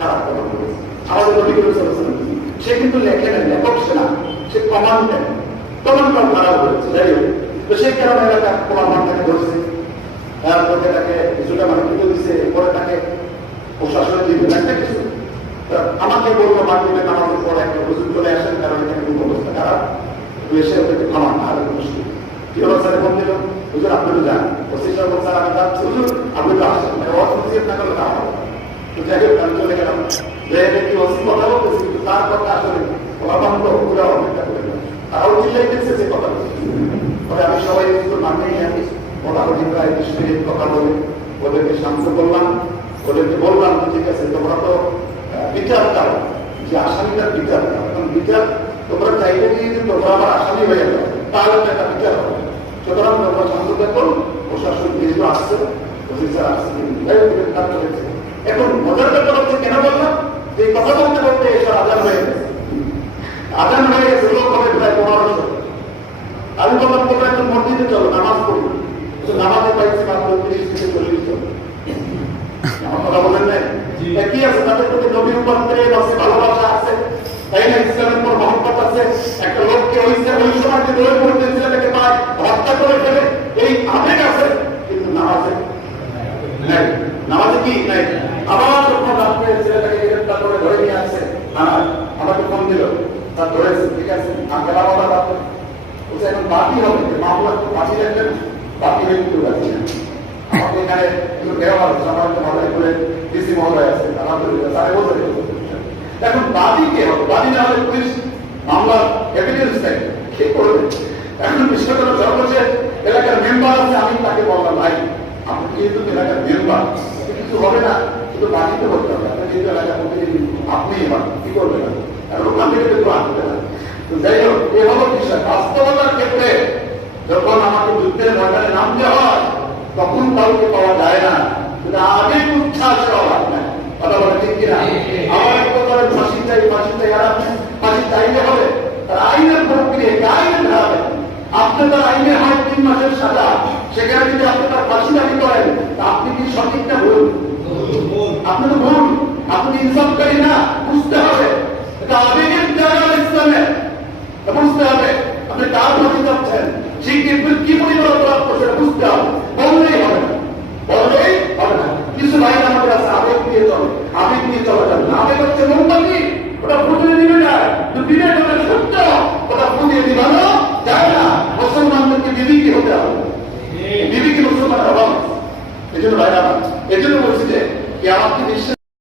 খারাপ কথা বলেছে। আমাদের নবী করিম সাল্লাল্লাহু আলাইহি ওয়াসাল্লাম সে কিন্তু লেখে না, লেখক সে না, সে কমান্ড দেন, কমান্ডটাও খারাপ হয়েছে। যাই হোক, তো সেই কারণে এলাকা কমান্ডটাকে ধরছে, তারপরে তাকে কিছুটা মানে কিন্তু দিচ্ছে, এরপরে তাকে প্রশাসন দিবে একটা কিছু। আমাকে বললো মাধ্যমে নামাজের পরে একটা প্রচুর চলে আসেন, কারণ এখানে খুব অবস্থা খারাপ, এসে ওদেরকে থামান আর মুশকিল। কি হলো স্যার, ফোন দিল, হুজুর আপনি তো যান, ওসি সাহেব স্যার আমি যাচ্ছি, হুজুর আপনি তো আসছেন, মানে অসুবিধা না করলে আমার। তো যাই হোক আমি চলে গেলাম, কি ওসি কথা বলতেছি, কিন্তু তার কথা আসলে ওরা বান্ধব পুরো অপেক্ষা করে গেল, তারাও চিল্লাইতেছে যে কথা বলছে। তবে আমি সবাই কিন্তু মানেই জানি, মোটামুটি প্রায় 20 মিনিট কথা বলে ওদেরকে শান্ত করলাম, ওদেরকে বললাম ঠিক আছে তোমরা তো বিচার দাও, যে আসামিটার বিচার দাও, এখন বিচার তোমরা চাইলে যে তোমরা আমার আসামি হয়ে যাও, তাহলে তো একটা বিচার হবে। সুতরাং তোমরা শান্ত দেখো, প্রশাসন যেহেতু আসছে, অফিসার আসছে, কাজ চলেছে। এখন মজার ব্যাপার হচ্ছে, কেন বললাম যে কথা বলতে বলতে এসব আজান হয়ে গেছে, আজান হয়ে গেছে, লোক হবে প্রায় 1500। আমি বললাম তোমরা একটু মসজিদে চলো, নামাজ পড়ি। নামাজে পাইছি মাত্র 30 থেকে 40 জন। আমার কথা বলেন নাই, কি আছে তাদের প্রতি নবীর উপর প্রেম আছে, ভালোবাসা আছে, তাই না, ইসলামের উপর মহব্বত আছে। একটা লোককে ওই সময় যে দৌড়ে পড়তে ছেলেটাকে পায় হত্যা করে ফেলে, এই আবেগ আছে, কিন্তু নামাজে নাই। নামাজে কি নাই? আবার যখন রাত্রে ছেলেটাকে গ্রেফতার করে ধরে নিয়ে আসছে, আমাকে ফোন দিল, তার ধরেছে, ঠিক আছে আঙ্কেল আবার রাত্রে বলছে এখন বাকি হবে, মামলা একটু বাঁচিয়ে রাখলেন, বাকি হয়ে কিন্তু পাচ্ছি না। আমাকে এখানে একটু দেওয়া হচ্ছে, আমার একটা ভালো করে ডিসি মহোদয় আছে, আলহামদুলিল্লাহ তারা বলতে। এখন বাদী কে হবে? বাদী না হলে পুলিশ মামলার এভিডেন্স নেই, কে করবে? এখন বিষয়টা সর্বশেষ এলাকার মেম্বার আছে, আমি তাকে বললাম ভাই আপনি যেহেতু এলাকার মেম্বার, কিছু হবে না, শুধু বাকিতে করতে হবে, আপনি যেহেতু এলাকার প্রতিনিধি আপনিই হন, কি করবে না, এখন ওখান থেকে একটু আসতে না। তো যাই হোক, এ হলো বিষয়। বাস্তবতার ক্ষেত্রে যখন আমাকে যুদ্ধের ময়দানে নামতে হয়, তখন কাউকে পাওয়া যায় না, কিন্তু আগে উচ্ছ্বাস হওয়া নাই। কথা বলে ঠিক কিনা? আমার এক কথা ফাঁসি চাই, ফাঁসি চাই, আর আপনি ফাঁসি চাইলে হবে, তার আইনের প্রক্রিয়া, আইনের ধারে আপনি তার আইনে হয় 3 মাসের সাজা, সেখানে যদি আপনি তার ফাঁসি দাবি করেন, আপনি কি সঠিক না ভুল? আপনি তো ভুল, আপনি ইনসাফকারী না। বুঝতে হবে এটা আবেগের জায়গা, ইসলামে বুঝতে হবে আপনি কার ফাঁসি চাচ্ছেন, সেই কি পরিমাণ অপরাধ করছেন বুঝতে হবে।